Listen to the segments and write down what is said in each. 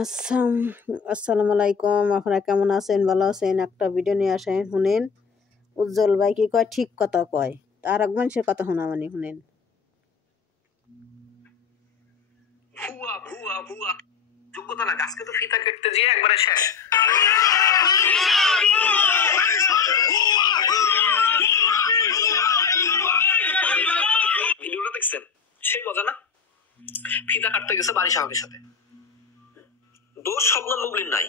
আসসালামু আলাইকুম। আপনারা কেমন আছেন? ভালো আছেন? একটা ভিডিও নিয়ে আসেন শুনেন। উজ্জ্বল ভাই কি কয়? ঠিক কথা কয়। আর এক মানুষের কথা শোনা মানে শুনেন। ভুয়া ভুয়া ভুয়া যোগ্যতা না, গাছকে তো ফিতা কেটতে যেয়ে একবারে শেষ। ভিডিওটা দেখছেন? সেই মজা না? ফিতা কাটতে গেছে বাড়ি শাহকের সাথে। দোষ শবনম বুবলির নাই,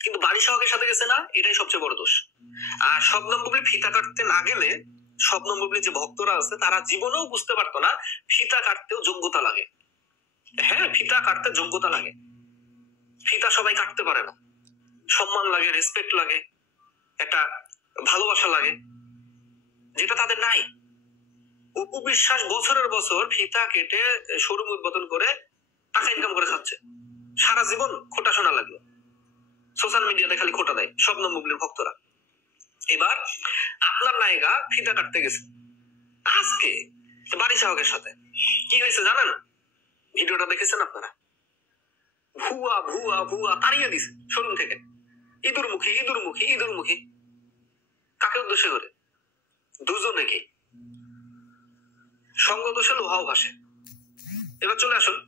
কিন্তু বাড়ি শাহকের সাথে গেছে না, এটাই সবচেয়ে বড় দোষ। আর শবনম বুবলি ফিতা কাটতে না গেলে শবনম বুবলির যে ভক্তরা আছে তারা জীবনেও বুঝতে পারতো না ফিতা কাটতেও যোগ্যতা লাগে। হ্যাঁ, ফিতা কাটতে যোগ্যতা লাগে। ফিতা সবাই কাটতে পারে না। সম্মান লাগে, রেসপেক্ট লাগে, একটা ভালোবাসা লাগে, যেটা তাদের নাই। অপু বিশ্বাস বছরের বছর ফিতা কেটে শোরুম উদ্বোধন করে টাকা ইনকাম করে খাচ্ছে। সারা জীবন খোটা শোনা লাগলো, সোশ্যাল মিডিয়াতে খালি খোটা দেয় শবনম বুবলির ভক্তরা। এবার আপনার নায়িকা ফিতা কাটতে গেছে আজকে বাড়ি শাহকের সাথে। কি হয়েছে জানেন? ভিডিওটা দেখেছেন আপনারা? ভুয়া ভুয়া ভুয়া তাড়িয়ে দিছে শোরুম থেকে। ইঁদুরমুখী ইঁদুরমুখী ইঁদুরমুখী। কাকে উদ্দেশ্য করে? দুজনে কি সঙ্গ দোষে লোহাও ভাসে। এবার চলে আসুন,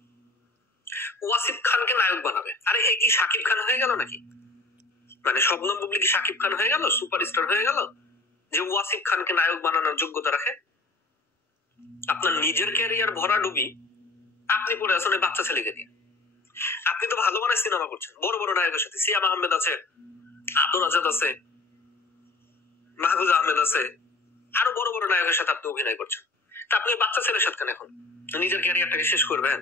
ওয়াসিফ খানকে নায়ক বানাবে। আরে এ কি শাকিব খান হয়ে গেল নাকি? মানে শবনম বুবলি কি শাকিব খান হয়ে গেল, সুপারস্টার হয়ে গেল, যে ওয়াসিফ খানকে নায়ক বানানোর যোগ্যতা রাখে? আপনার নিজের ক্যারিয়ার ভরা ডুবি আপনি পড়ে আছেন ওই বাচ্চা ছেলেকে দিয়ে। আপনি তো ভালো মানের সিনেমা করছেন, বড় বড় নায়কের সাথে। সিয়াম আহমেদ আছে, আব্দুল আজাদ আছে, মাহবুব আহমেদ আছে, আরো বড় বড় নায়কের সাথে আপনি অভিনয় করছেন। তা আপনি বাচ্চা ছেলের সাথে কেন এখন নিজের ক্যারিয়ারটাকে শেষ করবেন?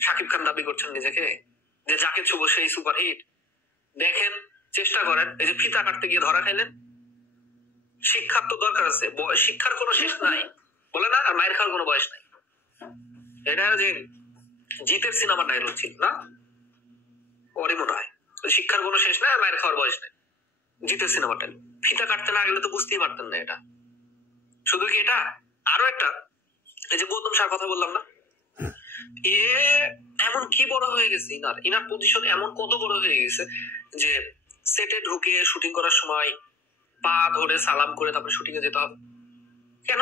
শাকিব খান দাবি করছেন নিজেকে যে যাকে ছুবো সেই সুপারহিট। দেখেন, চেষ্টা করেন। এই যে ফিতা কাটতে গিয়ে ধরা খাইলেন, শিক্ষার তো দরকার আছে। শিক্ষার কোনো শেষ নাই বলে না, আর মায়ের খাওয়ার কোনো বয়স নাই। এটা যে জিতের সিনেমার ডায়লগ ছিল না, ওরই মনে হয় শিক্ষার কোনো শেষ নাই আর মায়ের খাওয়ার বয়স নাই। জিতের সিনেমাটা ফিতা কাটতে না গেলে তো বুঝতেই পারতেন না এটা। শুধু কি এটা, আরো একটা, এই যে গৌতম সার কথা বললাম না, এ এমন কি বড় হয়ে গেছে, ইনার পজিশন এমন কত বড় হয়ে গেছে যে সেটে ঢুকে শুটিং করার সময় পা ধরে সালাম করে তারপরে শুটিং এ যেতে হবে। কেন?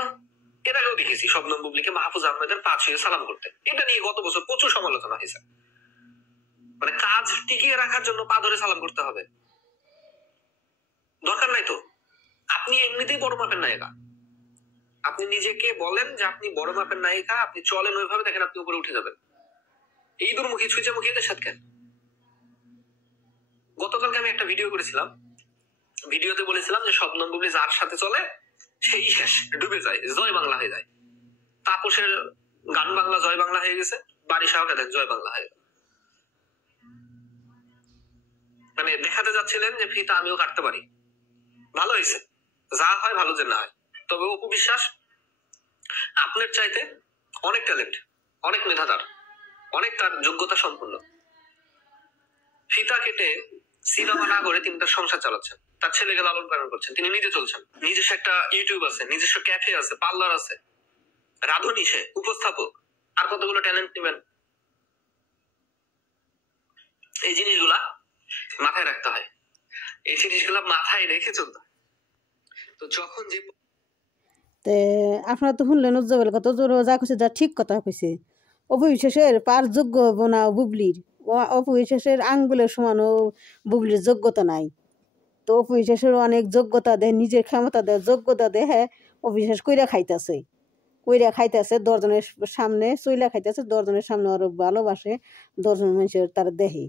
এর আগেও দেখেছি শবনম বুবলিকে মাহফুজ আহমেদের পা ছুঁয়ে সালাম করতে। এটা নিয়ে গত বছর প্রচুর সমালোচনা হয়েছে। মানে কাজ টিকিয়ে রাখার জন্য পা ধরে সালাম করতে হবে? দরকার নাই তো। আপনি এমনিতেই বড় মাপের নায়িকা। আপনি নিজেকে বলেন যে আপনি বড় মাপের নায়িকা, আপনি চলেন ওইভাবে, দেখেন আপনি উপরে উঠে যাবেন। এই দুর্মুখী ছুঁচে মুখী এদের সাথে কেন? গতকালকে আমি একটা ভিডিও করেছিলাম, ভিডিওতে বলেছিলাম যে শবনম বুবলি যার সাথে চলে সেই শেষ, ডুবে যায়, জয় বাংলা হয়ে যায়। তাপসের গান বাংলা জয় বাংলা হয়ে গেছে, বাড়ি শাহকে দেখ জয় বাংলা হয়ে গেল। মানে দেখাতে যাচ্ছিলেন যে ফিতা আমিও কাটতে পারি। ভালো হয়েছে, যা হয় ভালো যে না হয়। তবে অপু বিশ্বাস আপনার চাইতে অনেক ট্যালেন্ট, অনেক মেধাতার, অনেক তার যোগ্যতা সম্পন্ন। ফিতা কেটে সিনেমা না করে তিনি তার সংসার চালাচ্ছেন, তার ছেলেকে লালন পালন করছেন, তিনি নিজে চলছেন। নিজস্ব একটা ইউটিউব আছে, নিজস্ব ক্যাফে আছে, পার্লার আছে, রাঁধুনি, সে উপস্থাপক, আর কতগুলো ট্যালেন্ট নেবেন। এই জিনিসগুলা মাথায় রাখতে হয়, এই জিনিসগুলা মাথায় রেখে চলতে হয়। তো যখন যে আপনারা তো শুনলেন উজ্জ্বল কথা, যা কইছে যা ঠিক কথা কইছে। অপু বিশ্বাসের পার যোগ্য হবো না বুবলির। অপু বিশ্বাসের আঙ্গুলের সমান বুবলির যোগ্যতা নাই। তো অপু বিশ্বাসের অনেক যোগ্যতা দেয়, নিজের ক্ষমতা দেয়, যোগ্যতা দেয়। অপু বিশ্বাস কইরা খাইতেছে 10 জনের সামনে, চইলা খাইতেছে 10 জনের সামনে। আরো ভালোবাসে 10 জন মানুষের, তার দেহে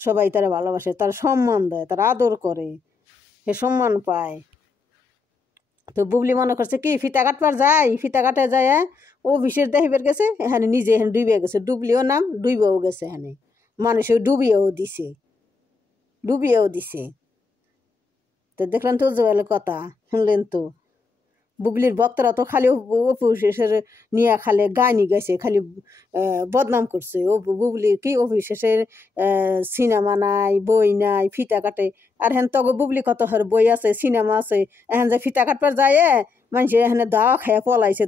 সবাই তারা ভালোবাসে, তার সম্মান দেয়, তার আদর করে, সে সম্মান পায়। তো বুবলি মনে করছে কি ফিতা কাটবার যায়, ফিতা কাটে যায় ও বিশেষ দেখিবার গেছে, এখানে নিজে এখানে ডুবে গেছে। ডুবলিও নাম ডুবেও গেছে, এখানে মানুষে ডুবিয়েও দিছে। তো দেখলেন তো উজ্জ্বল কথা, শুনলেন তো। বুবলির ভক্তরা তো খালি অপু শেষের নিয়ে খালি গানই গাইছে, খালি বদনাম করছে। বুবলির কি অপু শেষের সিনেমা নাই, বই নাই, ফিতা কাটে। আর হেন তগো বুবলি কত হর বই আছে, সিনেমা আছে, এখন যে ফিতা কাটবার যায় মানুষের এখানে দাওয়া খাইয়া পলাইছে।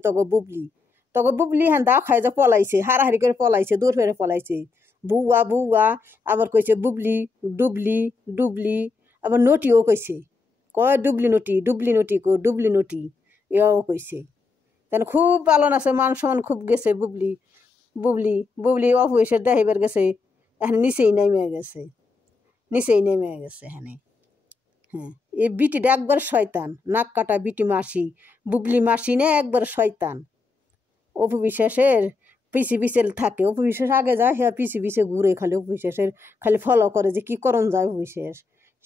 তগো বুবলি হেন দাওয়া খাই যে পলাইছে, হারাহারি করে পলাইছে, দূর ফেরে পলাইছে। বুয়া বুয়া, আবার কইছে বুবলি ডুবলি ডুবলি, আবার নটিও কইছে, কয় ডুবলি নটি কো ডুবলি নটি, এও কইছে। তাহলে খুব ভালো আছে, মান সম্মান খুব গেছে বুবলি বুবলি বুবলি অফিসের দেখাইবার গেছে, এখন নিচেই নেমে গেছে, হ্যাঁ। হ্যাঁ, এই বিটিটা একবার শয়তান, নাক কাটা বিটি মাসি, বুবলি মাসি নে একবার শয়তান। অপু বিশ্বাসের পিছে পিছে থাকে, অপু বিশ্বাস আগে যায়, হ্যাঁ পিছে পিছে ঘুরে, খালি অপু বিশ্বাসের খালি ফলো করে যে কি করণ যায় অপু বিশ্বাস,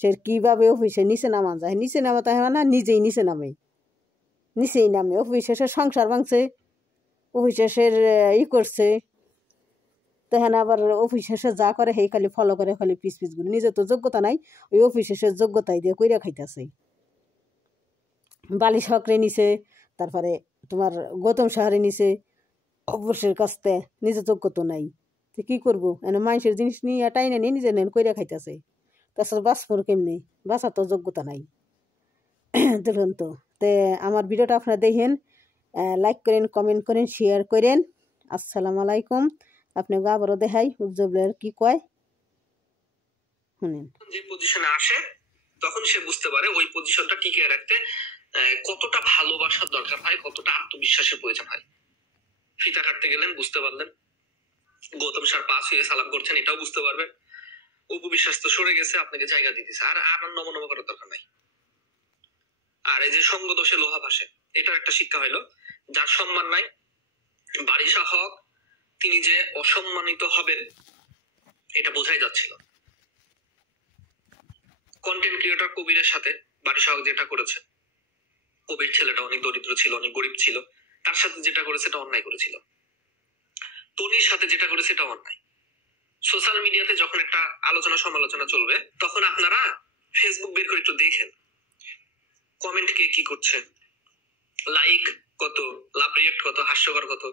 সে কীভাবে অফিসে নিচে নামা যায়, নিচে নামাতে হয় না, নিজেই নিচে নামে, অপু বিশ্বাসের সংসার ভাঙছে, অপু বিশ্বাসের করছে, তখন আবার অফিসে যা করে সেই খালি ফলো করে, খালি পিস পিস ঘুরে, নিজের তো যোগ্যতা নাই, ওই অফিসের যোগ্যতাই দিয়ে কইরা খাইতেছে। বালিশ হকরে নিছে, তারপরে তোমার গৌতম শহরে নিছে, অবশ্যের কাছতে নিজের যোগ্যতা নাই, তো কী করবো, এনে মানুষের জিনিস নিয়ে টাইনে নিয়ে নিজে নেন কইরা খাইতেছে, তাছাড়া বাঁচবো কেমনি, বাঁচার তো যোগ্যতা নাই। দেখুন তো, তে আমার ভিডিওটা আপনারা দেখেন, লাইক করেন, কমেন্ট করেন, শেয়ার করেন। আসসালামু আলাইকুম। আপনাকে আবারও দেখাই উজ্জ্বলের কি কয়, শুনেন। যে পজিশনে আসে তখন সে বুঝতে পারে ওই পজিশনটা টিকিয়ে রাখতে কতটা ভালোবাসার দরকার হয়, কতটা আত্মবিশ্বাসের প্রয়োজন হয়। ফিতা কাটতে গেলেন, বুঝতে পারলেন। গৌতম স্যার পাস হয়ে সালাম করছেন, এটাও বুঝতে পারবেন। অপু বিশ্বাস তো সরে গেছে, আপনাকে জায়গা দিতেছে, আর আনন্দ মনোভ করার দরকার নাই। আর এই যে সঙ্গ দোষে লোহা ভাসে, এটার একটা শিক্ষা হইলো, যার সম্মান নাই, বারিশা হক তিনি যে অসম্মানিত হবেন এটা বোঝাই যাচ্ছিল। কন্টেন্ট ক্রিয়েটর কবিরের সাথে বারিশা হক যেটা করেছে, কবির ছেলেটা অনেক দরিদ্র ছিল, অনেক গরিব ছিল, তার সাথে যেটা করেছে এটা অন্যায় করেছিল। তনির সাথে যেটা করেছে এটা অন্যায়। সোশ্যাল মিডিয়াতে যখন একটা আলোচনা সমালোচনা চলবে, তখন আপনারা ফেসবুক বের করে একটু দেখেন কমেন্ট কে কি করছে, লাইক কত, লাভ রিয়েক্ট কত, হাস্যকর কত,